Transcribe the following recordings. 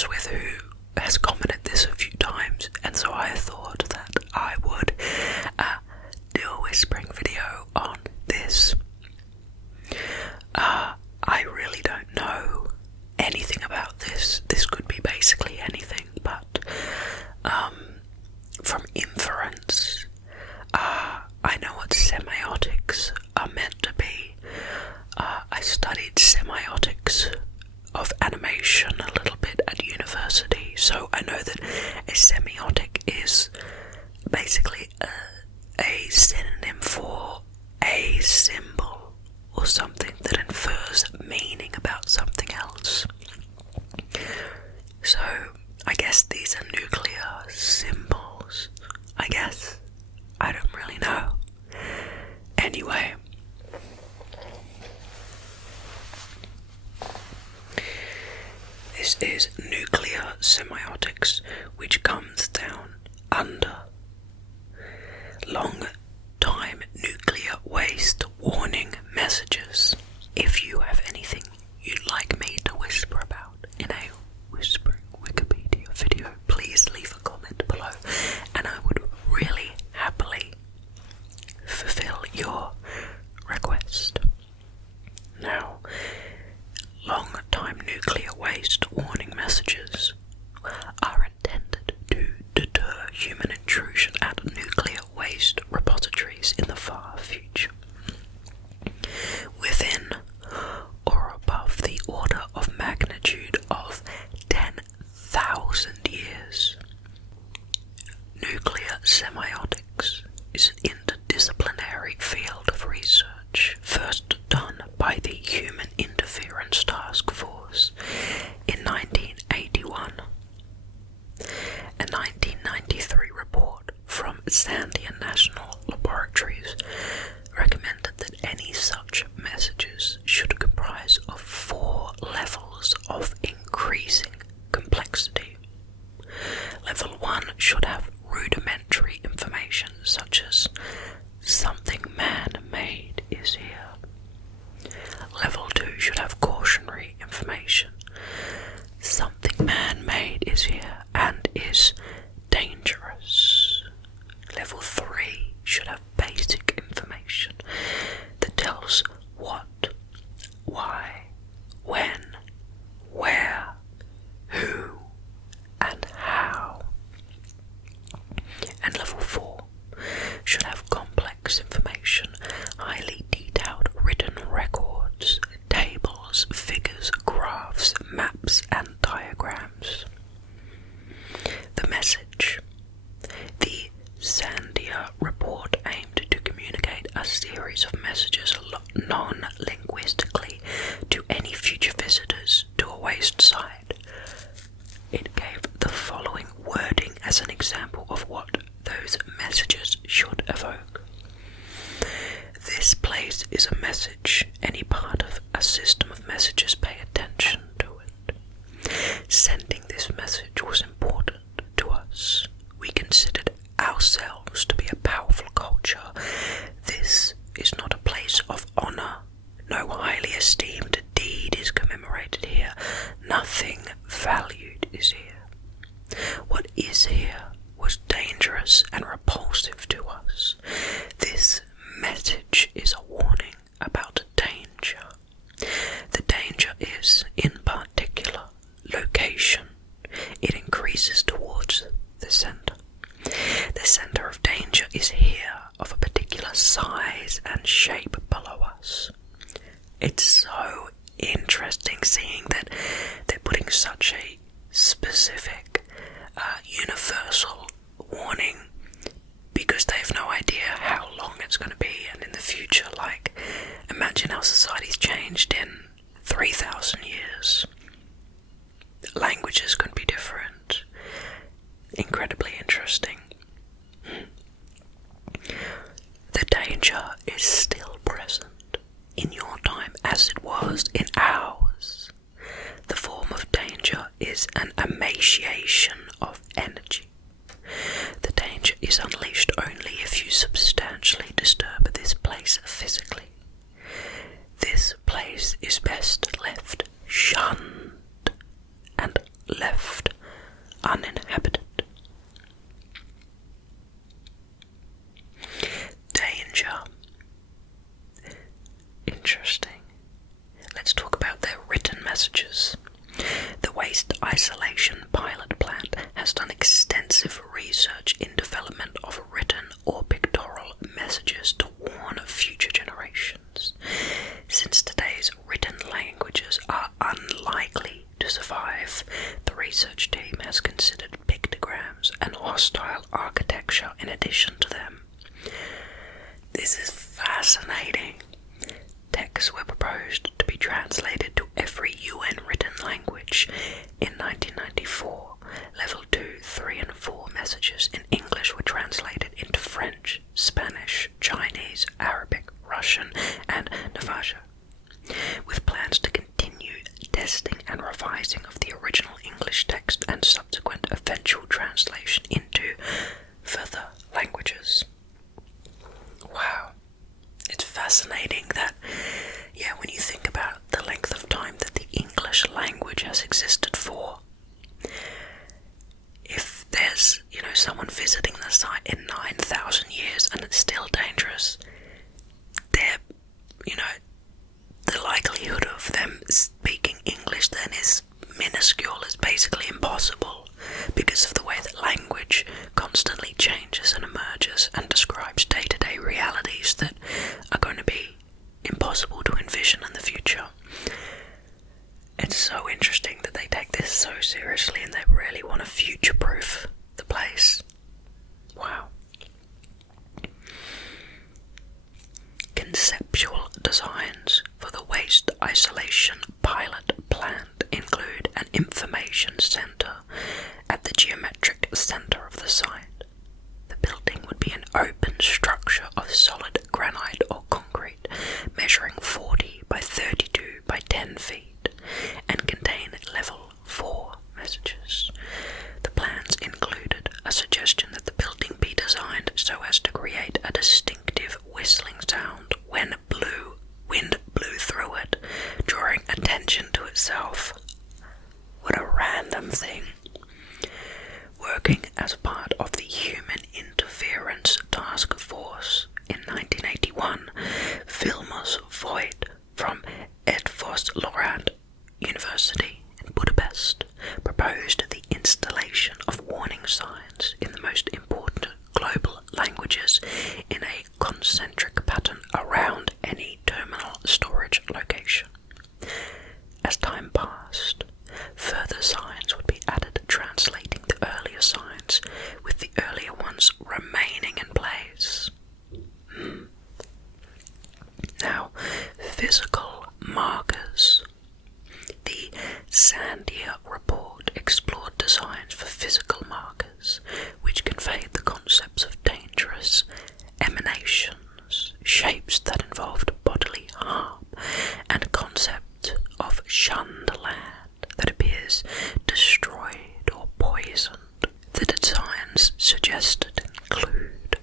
friends with who has commented this a few times, and so I thought that I would do a whispering video on this. I really don't know anything about this. This could be basically anything, but from inference, I know what semiotics are meant to be. I studied semiotics of animation a little bit at university, so I know that a semiotic is basically a synonym for a symbol or something that infers meaning about something else. So I guess these are nuclear symbols, I guess. I don't really know. Anyway, this is Nuclear Semiotics, which comes down under long-time nuclear waste warning messages. If you have anything you'd like me to whisper about in a whispering Wikipedia video, please leave a comment below, and I would really happily fulfill your request. Now, long-time nuclear waste warning messages are intended to deter human intrusion at nuclear waste repositories in the far future. Within or above the order of magnitude of 10,000 years. Nuclear semiotics is an interdisciplinary field of research first done by the Human Interference Task Force in 1981. A 1993 report from Sandia National Laboratories recommended that any such messages should comprise of 4 levels of increasing complexity. Level 1 should have rudimentary information such as something man-made is here. Level 2 should have cautionary information. Something man-made is here and is dangerous. Level 3 should have basic information that tells what, why, when, where, who, and how. And level 4 should have complex information, highly detailed written records, tables, figures, graphs, maps, and diagrams. The message. The Sandia report aimed to communicate a series of messages non-linguistically to any future visitors to a waste site. It gave the following wording as an example of what those messages should evoke. This place is a message. Any part of a system of messages, pay attention to it. Sending this message was important to us. We considered ourselves to be a powerful culture. This is not a place of honor. No highly esteemed deed is commemorated here. Nothing valued is here. What is here was dangerous and repulsive to us. This message is a warning about danger. The danger is, in particular, location. It increases towards the center. The center of danger is here, of a particular size and shape below us. It's so interesting seeing that they're putting such a specific, universal warning, because they have no idea how long it's going to be, and in the future, like, imagine how society's changed in 3,000 years. Languages could be different. Incredibly interesting. The danger is still present in your time as it was in ours. The form of danger is an emaciation of energy. The danger is unleashed only if you substantially disturb this place physically. This place is best left shunned and left uninhabited. Danger. Interesting. Let's talk about their written messages. The Waste Isolation Pilot Plant has done extensive research in development of written or pictorial messages to warn future generations. Since today's written languages are unlikely to survive, the research team has considered pictograms and hostile architecture in addition to them. This is fascinating. Texts were proposed to be translated to every UN written language. In 1994, Level 2, 3 and 4 messages in English were translated into French, Spanish, Chinese, Arabic, Russian and Navajo, with plans to continue testing and revising of the original English text and subsequent eventual translation into further languages. Wow. It's fascinating that, when you think about the length of time that the English language has existed for, if there's, someone visiting the site in 9,000 years and it's still dangerous, the likelihood of them speaking English then is minuscule, it's basically impossible, because of the way that language constantly changes and emerges and describes day-to-day realities that are going to be impossible to envision in the future. It's so interesting that they take this so seriously and they really want to future-proof the place. Wow. Conceptual designs for the Waste Isolation Pilot Plant include an information centre at the geometric centre of the site. The building would be an open structure of solid granite or concrete, measuring 40 by 32 by 10 feet, and contain level 4 messages. The plans included a suggestion that the building be designed so as to create a distinctive whistling sound when wind blew through it, drawing attention to itself. What a random thing. Working as part of the Human Interference Task Force in 1981, Vilmos Voigt from Eötvös-Loránd University in Budapest proposed the installation of warning signs in the most important global languages in a concentric pattern around any terminal storage location. As time passed, further signs would be added translating the earlier signs, with the earlier ones remaining in place. Now, physical markers. The Sandia report explored designs for physical markers, which conveyed the concepts of dangerous emanations, shapes that involved bodily harm, and a concept of shunned land that appears destroyed or poisoned. The designs suggested include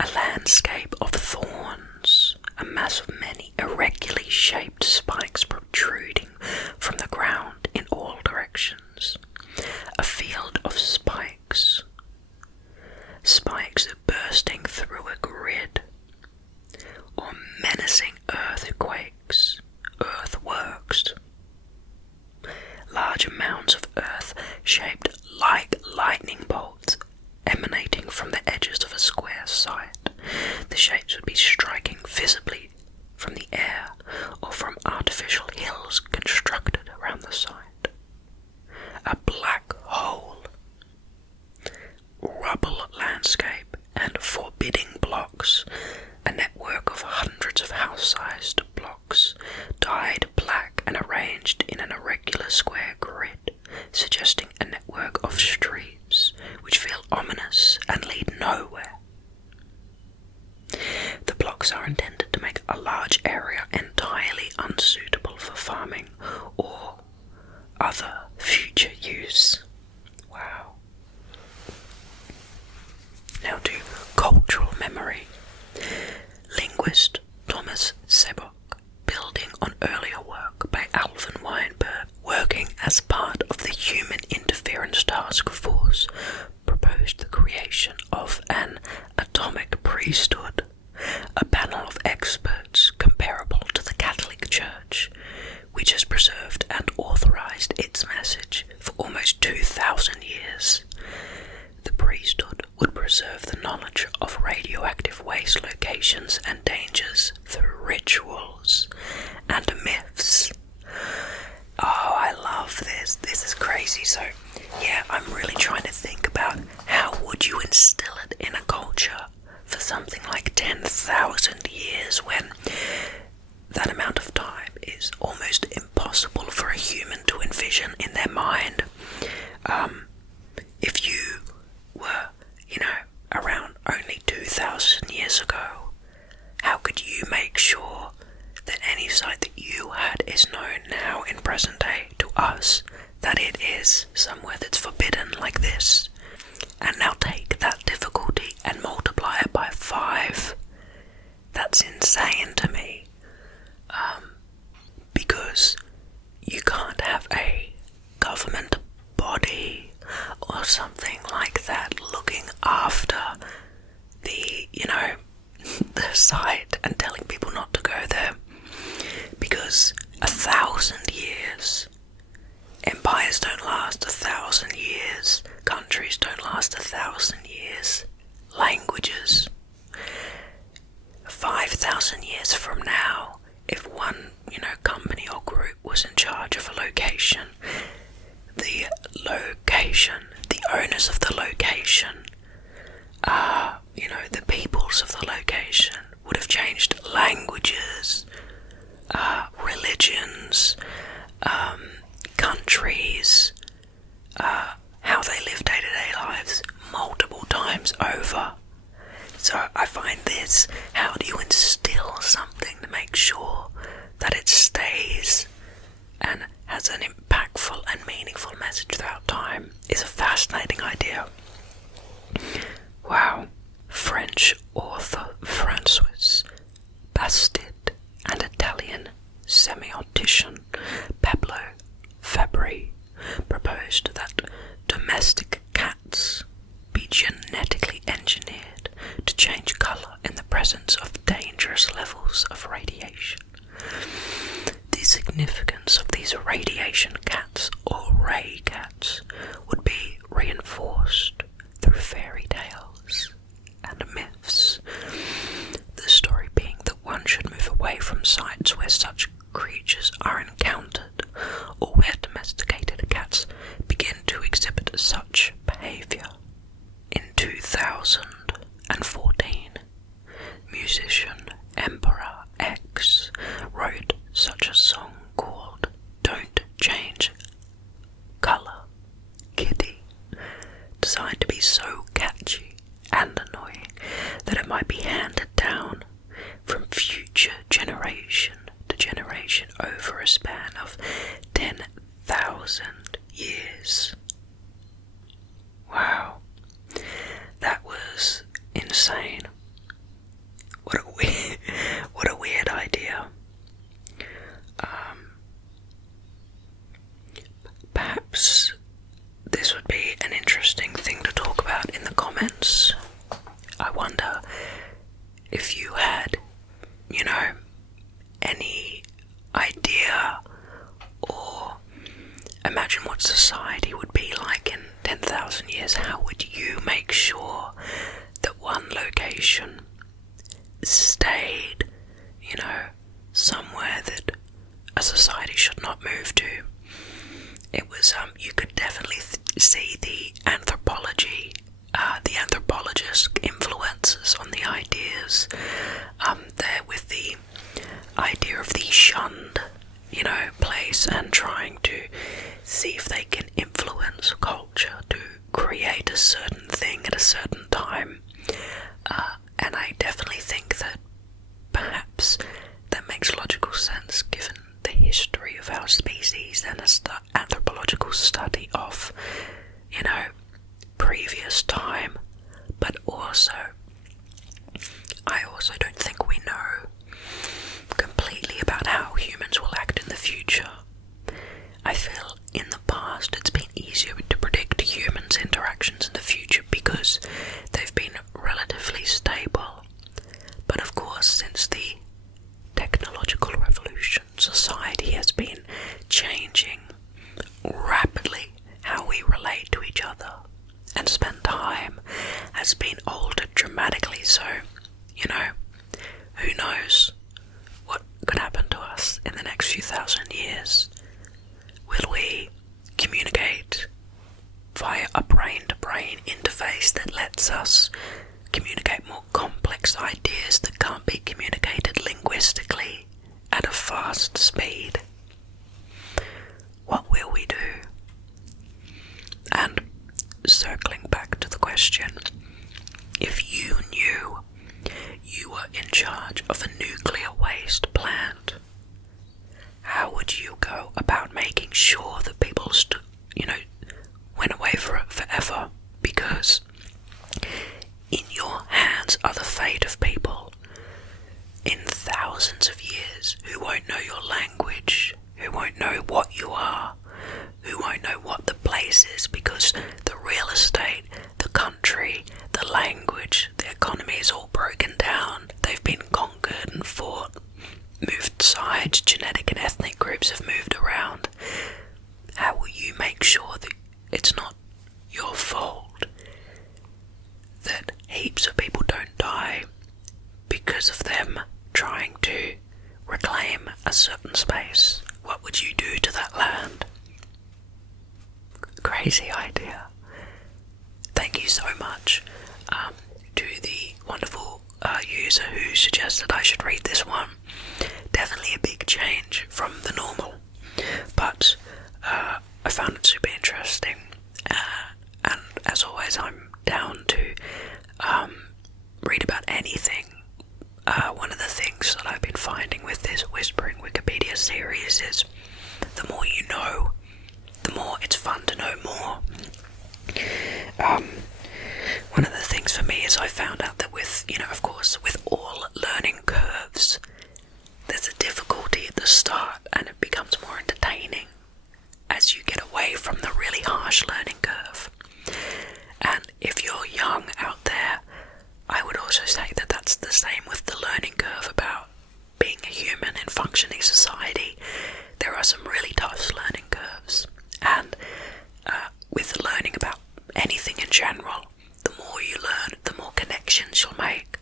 a landscape of thorns, a mass of many irregularly shaped spikes protruding from the ground in all directions, a field of spikes bursting through a grid, or menacing earthquakes, earthworks, large amounts of earth shaped like lightning bolts emanating from the edges of a square site. The shapes would be striking visibly from the air or from artificial hills constructed around the site. A black hole, rubble landscape and forbidding blocks, a network of hundreds of house-sized blocks, dyed black and arranged in an irregular square grid, suggesting a network 2,000 years. The priesthood would preserve the knowledge of radioactive waste locations and dangers through rituals and myths. Oh, I love this. This is crazy. So, yeah, I'm really trying to think about how would you instill it in a culture for something like 10,000 years when that amount of time is almost impossible for a human to envision in their mind. If you were, around only 2,000 years ago, how could you make sure that any site that you had is known now in present day to us that it is somewhere that's forbidden like this? And now take that difficulty and multiply it by 5. That's insane to me. Because you can't have a government body or something like that looking after the, the site and telling people not to go there. Because 1,000 years, empires don't last 1,000 years, countries don't last 1,000 years, languages. 5,000 years from now, if one, company or group was in charge of a location, the owners of the location, the peoples of the location would have changed languages, religions, countries, how they live day-to-day lives multiple times over. So I find this, how do you instill something to make sure that it stays and has an impactful and meaningful message throughout time, is a fascinating idea. Wow. French author Francois Bastide and Italian semiotician Pablo Fabri proposed that domestic cats be genetically engineered to change colour in the presence of dangerous levels of radiation. The significance of these radiation cats, or ray cats, would be reinforced through fairy tales and myths. The story being that one should move away from sites where such creatures are encountered, or where domesticated cats begin to exhibit such behaviour. In 2014, musician Emperor X wrote such a song called Don't Change Colour Kitty, designed to be so catchy and annoying that it might be handed down from future generation to generation over a span of 10,000 years. Wow, that was insane. What a weird idea. Perhaps this would be an interesting thing to talk about in the comments. I wonder if you had, any idea or imagine what society would be like in 10,000 years. How would you make sure that one location stayed, somewhere that a society should not move to? It was, you could definitely see the anthropologist influences on the ideas there, with the idea of the shunned, place, and trying to see if they can influence culture to create a certain thing at a certain time. And I definitely think that perhaps that makes logical sense given the history of our species and anthropological study of, previous time. But also, I also don't think we know completely about how humans will act in the future. I feel in the past it's been easier to predict humans' interactions in the future because they've been relatively stable. But of course, since the technological revolution, society has been changing rapidly. How we relate relate to each other and spend time has been altered dramatically. So, who knows what could happen to us in the next few thousand years? Will we communicate via a brain-to-brain interface that lets us communicate more complex ideas that can't be communicated linguistically at a fast speed? What will we do? And circling back to the question, if you knew you were in charge of a nuclear waste plant, how would you go about making sure that people went away forever? Because in your hands are the fate of people in thousands of years who won't know your language, who won't know what you are, who won't know what the place is, because the real estate, the country, the language, the economy is all broken down. They've been conquered and fought, moved sides, genetic and ethnic groups have moved around. How will you make sure that it's not your fault that heaps of people don't die because of them trying to reclaim a certain space? What would you do to that land? Crazy idea. Thank you so much to the wonderful user who suggested I should read this one. Definitely a big change from the normal, but I found it super interesting, and as always I'm down to read about anything. One of the things that I've been finding with this Whispering Wikipedia series is the more you know, the more it's fun to know more. One of the things for me is I found out that with, of course, with all learning curves, there's a difficulty at the start and it becomes more entertaining as you get away from the really harsh learning curve. And if you're young out there, I would also say that that's the same with the learning curve about being a human in functioning society. There are some really tough learning curves, and with learning about anything in general, the more you learn, the more connections you'll make.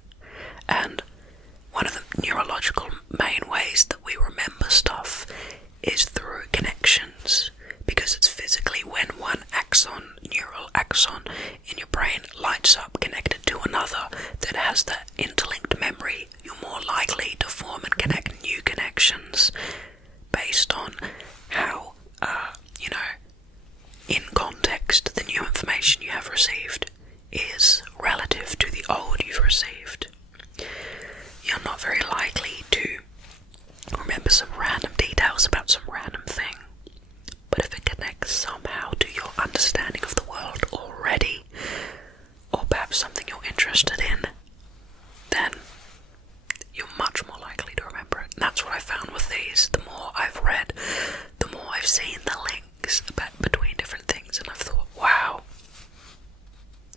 And one of the neurological main ways that we remember stuff is through connections, because it's physically when one neural axon in your brain lights up connected to another that has that interlinked memory, you're more likely to form and connect new connections based on how, in context, the new information you have received is relative to the old you've received. You're not very likely to remember some random details about some random thing, but if it connects somehow to your understanding of the world already, or perhaps something you're interested in, then you're much more likely to remember it. And that's what I found with these. The more I've read, the more I've seen the links between different things, and I've thought, wow,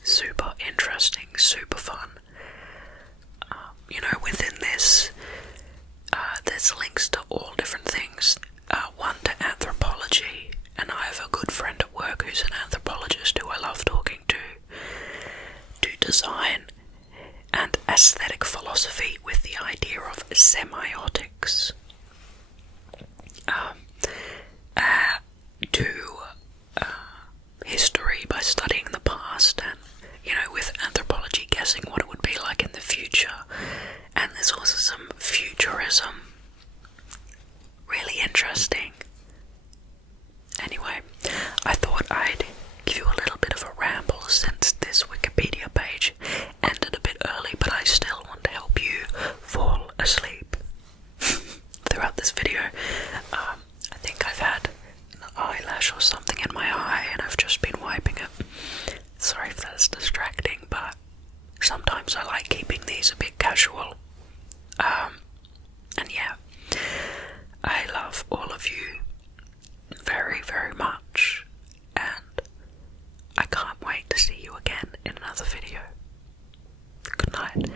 super interesting, super fun. Within this, there's links to all different things. One to anthropology, and I have a good friend at work who's an anthropologist who I love talking to design and aesthetic philosophy with the idea of semiotics, to history by studying the past, and with anthropology guessing what it would be like in the future. And there's also some futurism. Really interesting. Anyway, I thought I'd give you a little bit of a ramble since this Wikipedia page ended a bit early, but I still want to help you fall asleep throughout this video. I think I've had an eyelash or something in my eye and I've just been wiping it. Sorry if that's distracting, but sometimes I like keeping these a bit casual. And yeah, I love all of you very, very much, and I can't wait to see you again in another video. Good night.